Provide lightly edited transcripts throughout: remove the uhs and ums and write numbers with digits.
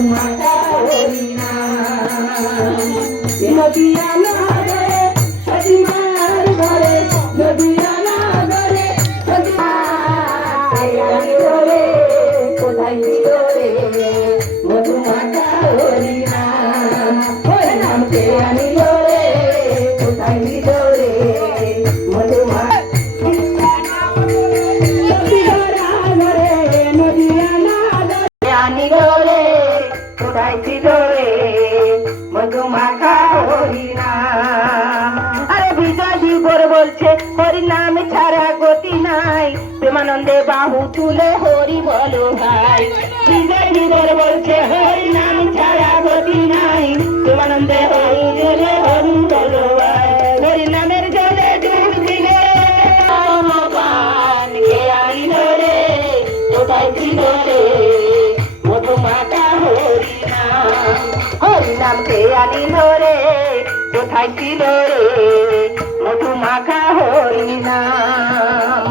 মধুমাখা হরিনাম নদিয়া নগরে সতীমার ঘরে নদিয়া নগরে সতীমারে কোথায় ছিল রে মধুমাখা হরিনাম হরিনাম কে আনিল রে কোথায় ছিল রে মধুমাখা মধুমাখা হরিনাম আরে বিজয় দিগর বলছে হরিনাম ছাড়া গতি নাই প্রেমানন্দে বাহু তুলে হরি বলো ভাই বিজয় দিগর বলছে হরিনাম ছাড়া গতি নাই প্রেমানন্দে হরি জলে হরি বলো ভাই হরিনামের জলে ডুব দিলে পান কে আইল রে কোথায় ছিল রে মধুমাখা হরিনাম হরিনাম কে আনিল রে কোথায় ছিল রে মধুমাখা হরিনাম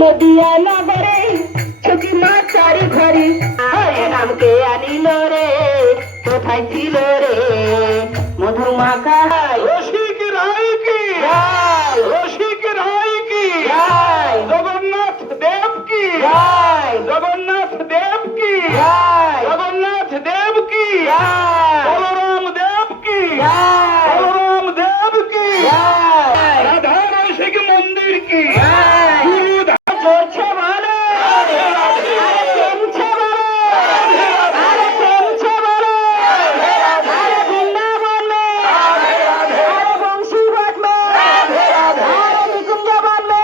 নদিয়া নগরে ছুটি মাতারি ঘরে হরিনাম কে আনিল রে কোথায় ছিল রে মধুমাখা রসিক রায় কি রসিক রায় কি জগন্নাথ দেব কি জগন্নাথ দেব কি জগন্নাথ দেব কি বলরাম দেব কি বলরাম দেব কি রাধা রসিক মন্দির কি চলছে বলো আরে প্রেমছে বলো আরে প্রেমছে বলো আরে বৃন্দাবন মে আরে বংশীঘাট মে আরে নিকুঞ্জবন মে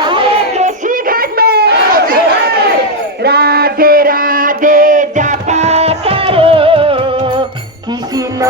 আরে কেশি ঘাট মে রাধে রাধে জাপা করো কৃষ্ণ